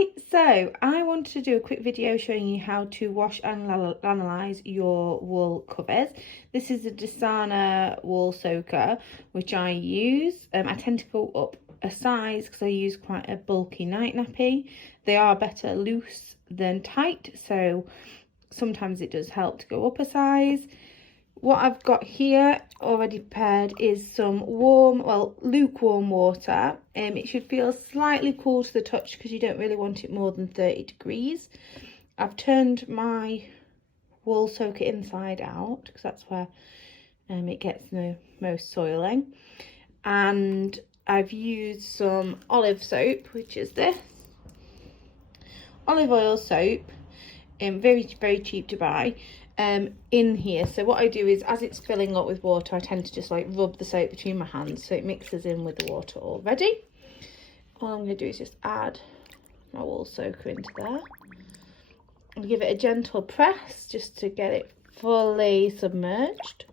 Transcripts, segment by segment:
Hi, so I wanted to do a quick video showing you how to wash and lanolise your wool covers. This is a Desana wool soaker which I use. I tend to go up a size because I use quite a bulky night nappy. They are better loose than tight, so sometimes it does help to go up a size. What I've got here already prepared is some lukewarm water. It should feel slightly cool to the touch because you don't really want it more than 30 degrees. I've turned my wool soaker inside out because that's where it gets the most soiling. And I've used some olive soap, which is this. Olive oil soap, very, very cheap to buy. In here, so what I do is as it's filling up with water, I tend to just like rub the soap between my hands so it mixes in with the water already. All I'm going to do is just add my wool soaker into there and give it a gentle press just to get it fully submerged,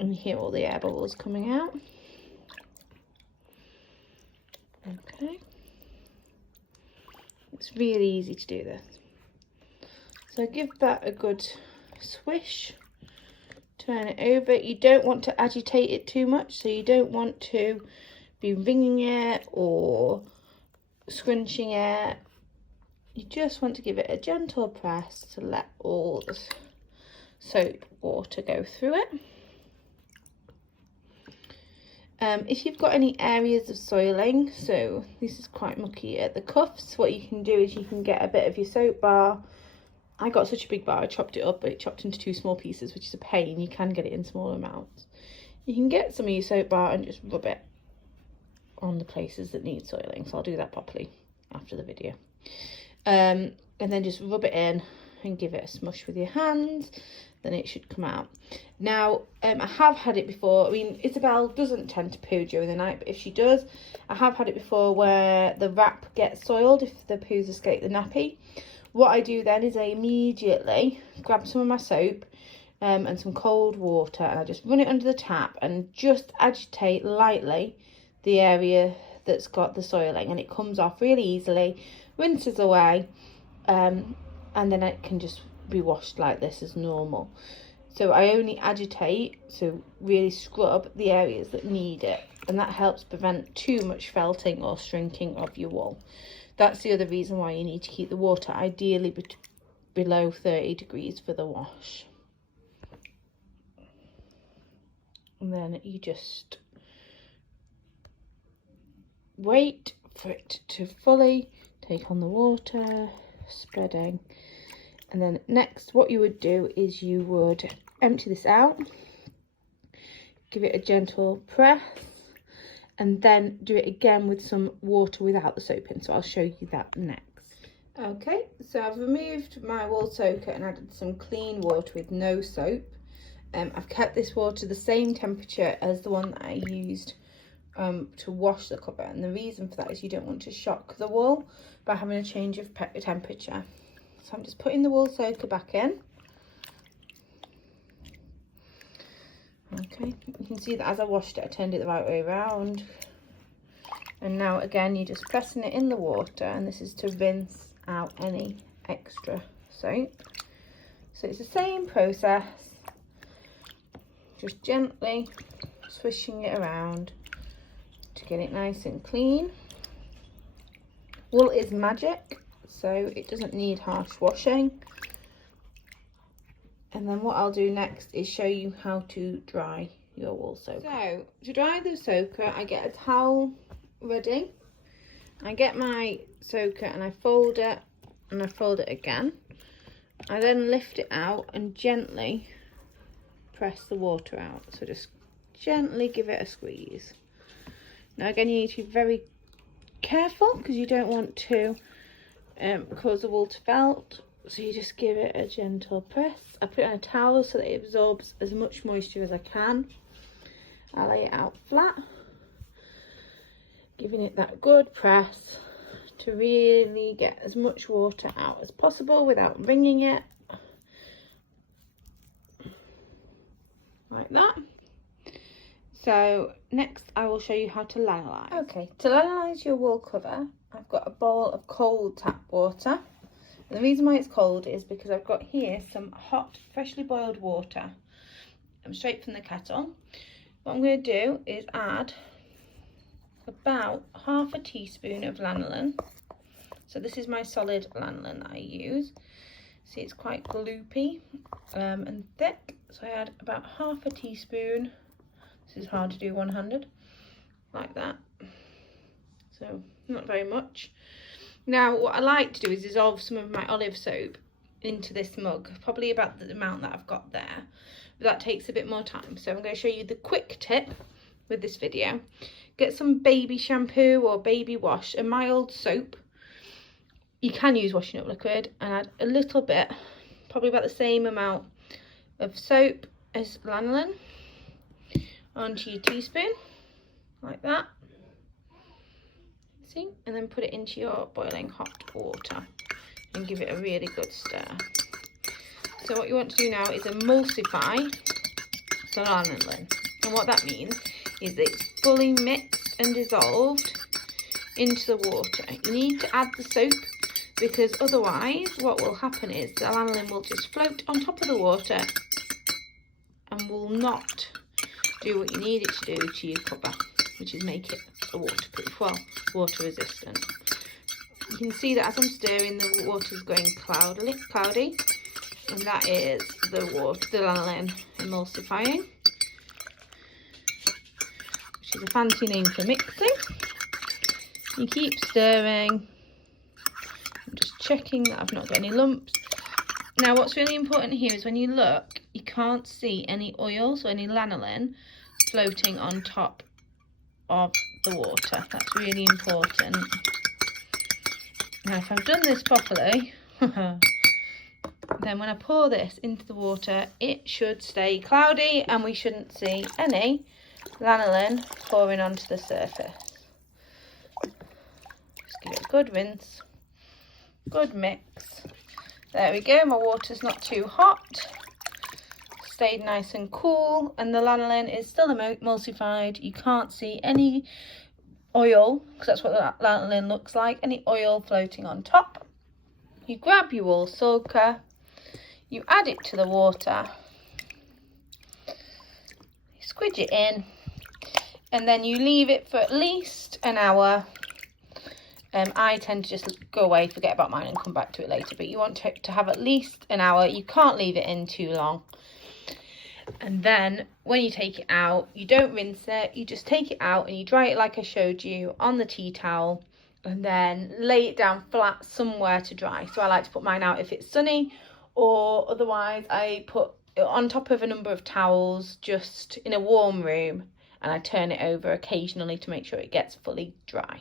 and you hear all the air bubbles coming out. Okay, it's really easy to do this. So give that a good swish, turn it over. You don't want to agitate it too much, so you don't want to be wringing it or scrunching it. You just want to give it a gentle press to let all the soap water go through it. If you've got any areas of soiling, so this is quite mucky at the cuffs, what you can do is you can get a bit of your soap bar. I got such a big bar, I chopped it up, but it chopped into 2 small pieces, which is a pain. You can get it in smaller amounts. You can get some of your soap bar and just rub it on the places that need soiling. So I'll do that properly after the video. And then just rub it in and give it a smush with your hands. Then it should come out. Now, I have had it before. I mean, Isabel doesn't tend to poo during the night, but if she does, I have had it before where the wrap gets soiled if the poos escape the nappy. What I do then is I immediately grab some of my soap and some cold water, and I just run it under the tap and just agitate lightly the area that's got the soiling, and it comes off really easily, rinses away, and then it can just be washed like this as normal. So I only agitate, so really scrub the areas that need it, and that helps prevent too much felting or shrinking of your wool. That's the other reason why you need to keep the water ideally below 30 degrees for the wash. And then you just wait for it to fully take on the water, spreading. And then next, what you would do is you would empty this out, give it a gentle press, and then do it again with some water without the soap in. So I'll show you that next. Okay, so I've removed my wool soaker and added some clean water with no soap. I've kept this water the same temperature as the one that I used to wash the cover, and the reason for that is you don't want to shock the wool by having a change of temperature. So I'm just putting the wool soaker back in. Okay, you can see that as I washed it, I turned it the right way around. And now again, you're just pressing it in the water, and this is to rinse out any extra soap. So it's the same process, just gently swishing it around to get it nice and clean. Wool is magic, so it doesn't need harsh washing. And then what I'll do next is show you how to dry your wool soaker. So to dry the soaker, I get a towel ready. I get my soaker and I fold it, and I fold it again. I then lift it out and gently press the water out. So just gently give it a squeeze. Now again, you need to be very careful because you don't want to cause the wool to felt. So you just give it a gentle press. I put it on a towel so that it absorbs as much moisture as I can. I lay it out flat, giving it that good press to really get as much water out as possible without wringing it. Like that. So next I will show you how to lanolise. Okay, to lanolise your wool cover, I've got a bowl of cold tap water. And the reason why it's cold is because I've got here some hot, freshly boiled water. Straight from the kettle. What I'm going to do is add about half a teaspoon of lanolin. So this is my solid lanolin that I use. See, it's quite gloopy and thick. So I add about half a teaspoon. This is hard to do one-handed, like that. So not very much. Now what I like to do is dissolve some of my olive soap into this mug, probably about the amount that I've got there. But that takes a bit more time. So I'm going to show you the quick tip with this video. Get some baby shampoo or baby wash, a mild soap. You can use washing up liquid, and add a little bit, probably about the same amount of soap as lanolin, onto your teaspoon, like that. See? And then put it into your boiling hot water and give it a really good stir. So what you want to do now is emulsify the lanolin. And what that means is that it's fully mixed and dissolved into the water. You need to add the soap, because otherwise what will happen is the lanolin will just float on top of the water and will not do what you need it to do to your cover, which is make it a waterproof, well, water resistant. You can see that as I'm stirring, the water's going cloudy, and that is the lanolin emulsifying, which is a fancy name for mixing. You keep stirring. I'm just checking that I've not got any lumps. Now what's really important here is when you look, you can't see any oil, so any lanolin floating on top of the water. That's really important. Now if I've done this properly, then when I pour this into the water, it should stay cloudy and we shouldn't see any lanolin pouring onto the surface. Just give it a good rinse, good mix. There we go, my water's not too hot, stayed nice and cool, and the lanolin is still emulsified. You can't see any oil, because that's what the lanolin looks like, any oil floating on top. You grab your wool soaker, you add it to the water, you squidge it in, and then you leave it for at least an hour. I tend to just go away, forget about mine and come back to it later, but you want to have at least an hour. You can't leave it in too long. And then when you take it out, you don't rinse it, you just take it out and you dry it like I showed you on the tea towel, and then lay it down flat somewhere to dry. So I like to put mine out if it's sunny, or otherwise I put it on top of a number of towels just in a warm room, and I turn it over occasionally to make sure it gets fully dry.